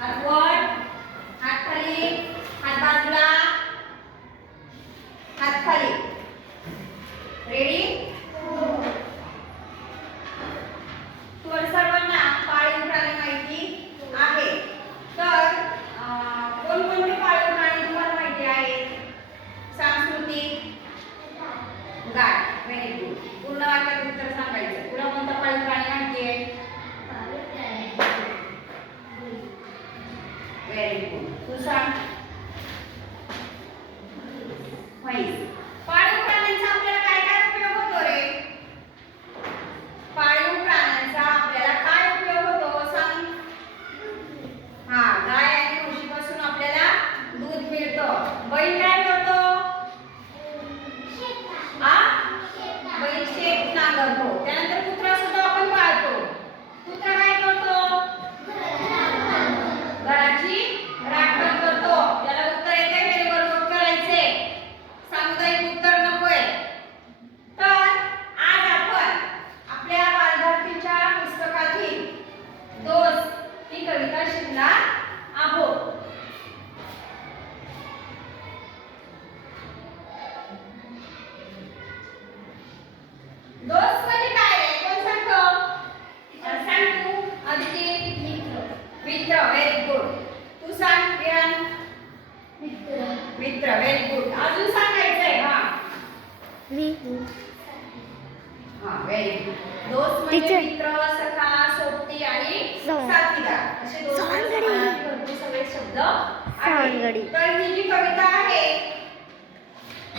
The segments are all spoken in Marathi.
हात वर, हात खाली, हात बाजूला, हात खाली. रेडी? तुम्हाला सर्वांना पाळीव प्राणी माहिती आहे. तर कोणकोणते पाळीव प्राणी तुम्हाला माहिती आहेत? सांस्कृतिक गाय. Very good. पूर्ण वाक्यात उत्तर सांगायचं. तुला कोणता पाळीव प्राणी माहिती आहे? Very good. तू सांग. म्हैस. पाळीव प्राण्यांचा आपल्याला काय काय उपयोग होतो रे? पाळीव प्राण्यांचा आपल्याला काय उपयोग होतो सांग? हा, गाय आणि म्हशीपासून आपल्याला दूध मिळतं. बैल काय करतो? बैल शेत नांगरतो. त्यानंतर कुत्रा सुद्धा आपण पाळतो. कुत्रा काय करतो? घराची राखण करतो. याला उत्तर येते? मेरे बरोबर करायचे. सामुदायिक उत्तर नकोय. तर आज आपण आपल्या बालभारतीच्या पुस्तकातील दोस्त ही कविता शिकणार आहोत. दोस्त म्हणजे काय रे? कोण सांगतो? सांग तू. अदिती. मित्र. Very good. तू सांग विहान. मित्र. Very good. अजून सांगायचंय. हा, व्हेरी गुड. दोस्त म्हणजे मित्र, सखा, सोबती आणि साथीदार असे दोस्त भरपूर सगळे शब्द आहेत. तर ही जी कविता आहे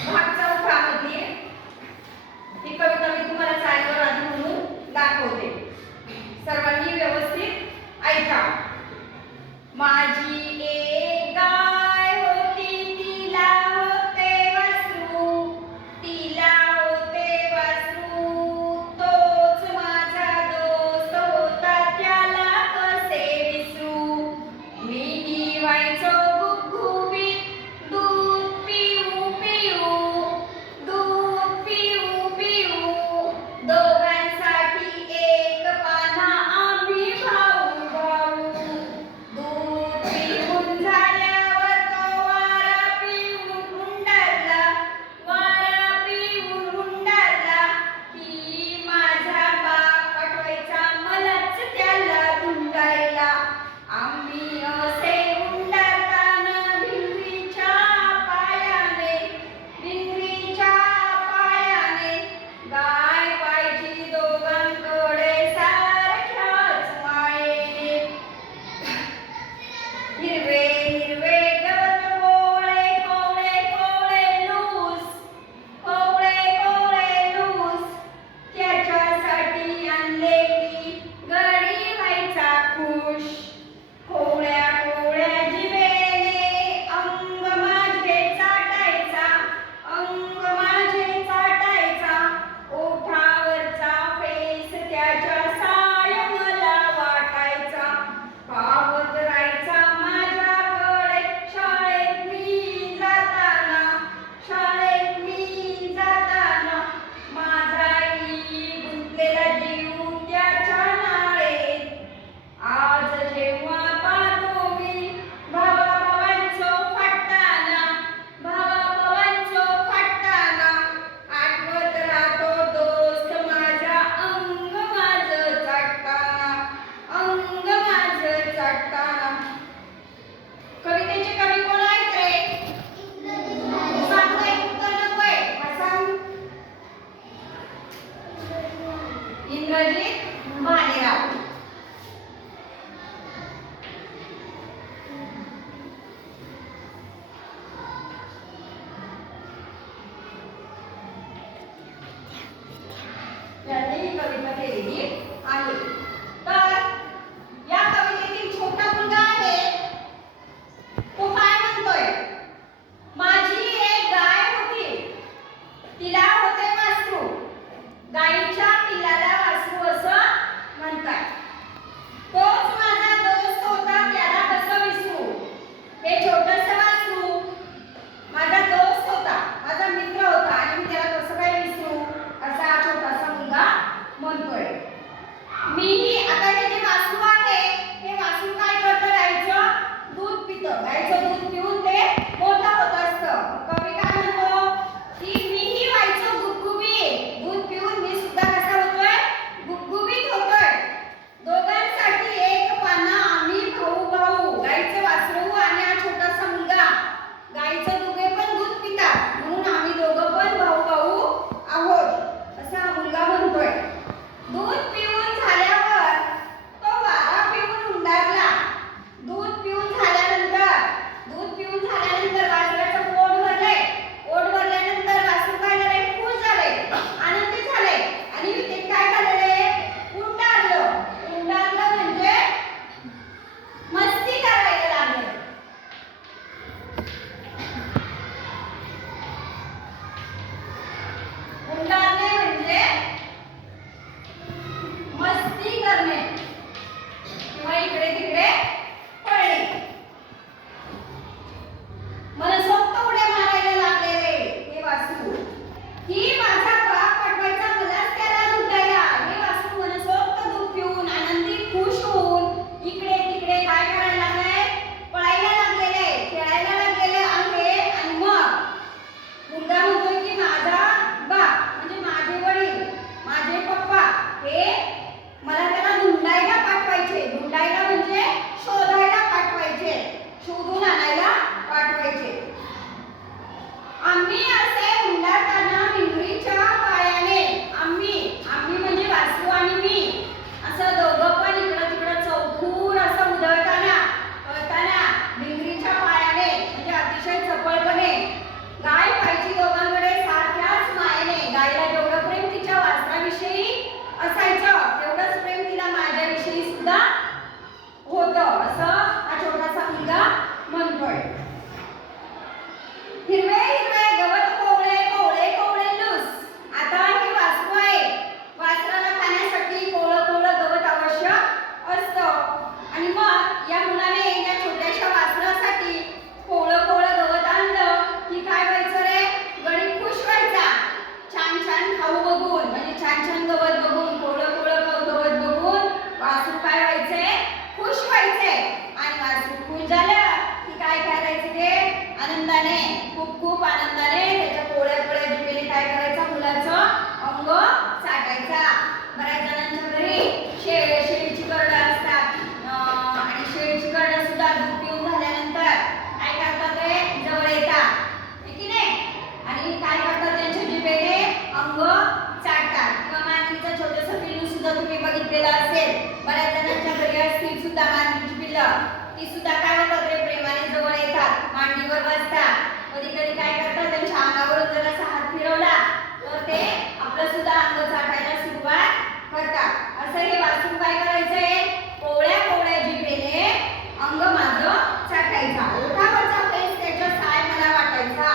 भाग 4 मधली, ही कविता मी तुम्हाला चालवर आधी म्हणून दाखवते. सर्वांनी व्यवस्थित ऐका. माझी एक गाय होती, तिला होते वासरू, तिला होते वासरू, तोच माझा दोस्त होता, त्याला कसे विसरू. मी व्हायचो गुबगुबीत, दूध पिऊ पिऊ, दूध पिऊ पिऊ, दोघांसाठी एक पान्हा, आम्ही भाऊ भाऊ. दूध पिऊन झाल्यावर तो वारा पिऊन हुंडरला, वारा पिऊन हुंडरला, की माझा बाप पाठवायचा मलाच त्याला धुंडायला. आम्ही असे हुंडरताना भिंगरीच्या पायाने, भिंगरीच्या पायाने, गाय पाहिजे दोघांकडे सारख्याच मायेने. हिरवे हिरवे गवत कोवळे कोवळे कोवळे लूस, कोवळे कोवळे लूस, त्याच्यासाठी आणलेली गडी व्हायचा खुश. कोवळ्या कोवळ्या जिभेने अंग माझे चाटायचा, अंग माझे चाटायचा, ओठावरचा फेस त्याच्या साय मला वाटायचा. पाहत राहायचा माझ्याकडे शाळेत मी जाताना, शाळेत मी जाताना, माझाही गुंतलेला जीव त्याच्या नाळेत. आज जे दिलं ती सुद्धा काय होतात रे प्रेमाने जवळ येतात, मांडीवर बसतात. कधी कधी काय करतात त्यांच्या अंगावरून जर असा हात फिरवला तर ते आपलं सुद्धा अंग चाटायला सुरुवात करतात. असं हे वाचून काय करायचंय, कोवळ्या कोवळ्या जिभेने अंग माझं चाटायचा, ओठावरचा फेस त्याच्या साय मला वाटायचा.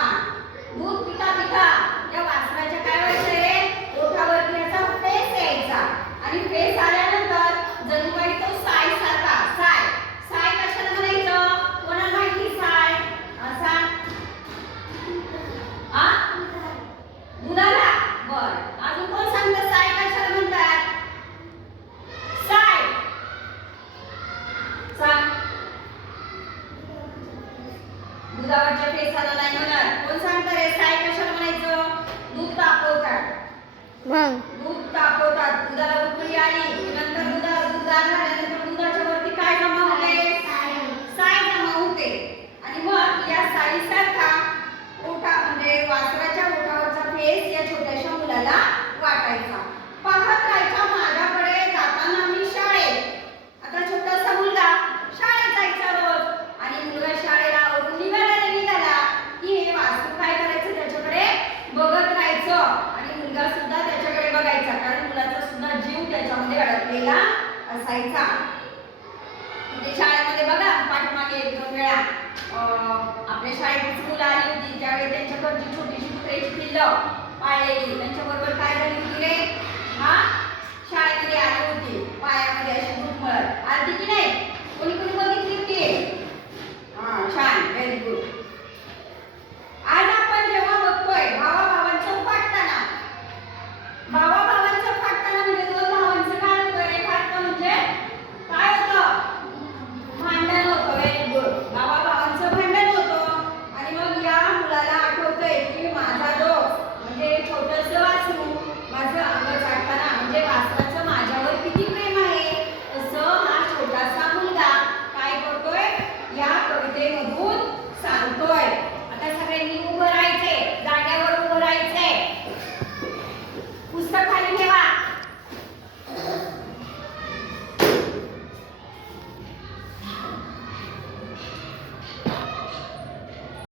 दूध पिता पिता या वासराच्या काय व्हायचंय, ओठावरती याचा फेस यायचा आणि फेस आल्यानंतर जणू काही तो साय सारखा. साय साय कशाला म्हणायचं, कोणाला माहिती साय? असा आ दुधाला. बर, अजून कोण सांगतं साय कशाला म्हणतात? साय सांग. दुधावरच्या फेसाला नाही म्हणत. कोण सांगतं रे साय कशाला म्हणायचं? दूध तापवतात. मग दूध तापवतात, दुधाला उकळी आली नंतर दूध गार झाल्यानंतर दुधाच्या वरती काय जमा होते, साय जमा होते आणि मग या साईसारखा ओठा म्हणजे वासराच्या ओठावरचा फेस या छोट्याशा मुलाला वाटायचा. पाहत राहायचा माझ्याकडे जाताना मी शाळेत. आता छोटासा मुलगा शाळेत जायचा रोज आणि मुलगा शाळेला आवरून निघाला की हे वासरू काय करायचं, त्याच्याकडे बघत राहायचं आणि मुलगा सुद्धा त्याच्याकडे बघायचा, कारण मुलाचा सुद्धा जीव त्याच्यामध्ये अडकलेला असायचा. म्हणजे शाळेमध्ये बघा पाठीमागे एक दोन वेळा आपल्या शाळेत मुलं आली होती त्यावेळी त्यांच्याकडची छोटीशी कुत्र्याची पिल्लं पाळलेली त्यांच्याबरोबर काय झाली होती रे, हा शाळेमध्ये आली होती, पायामध्ये अशी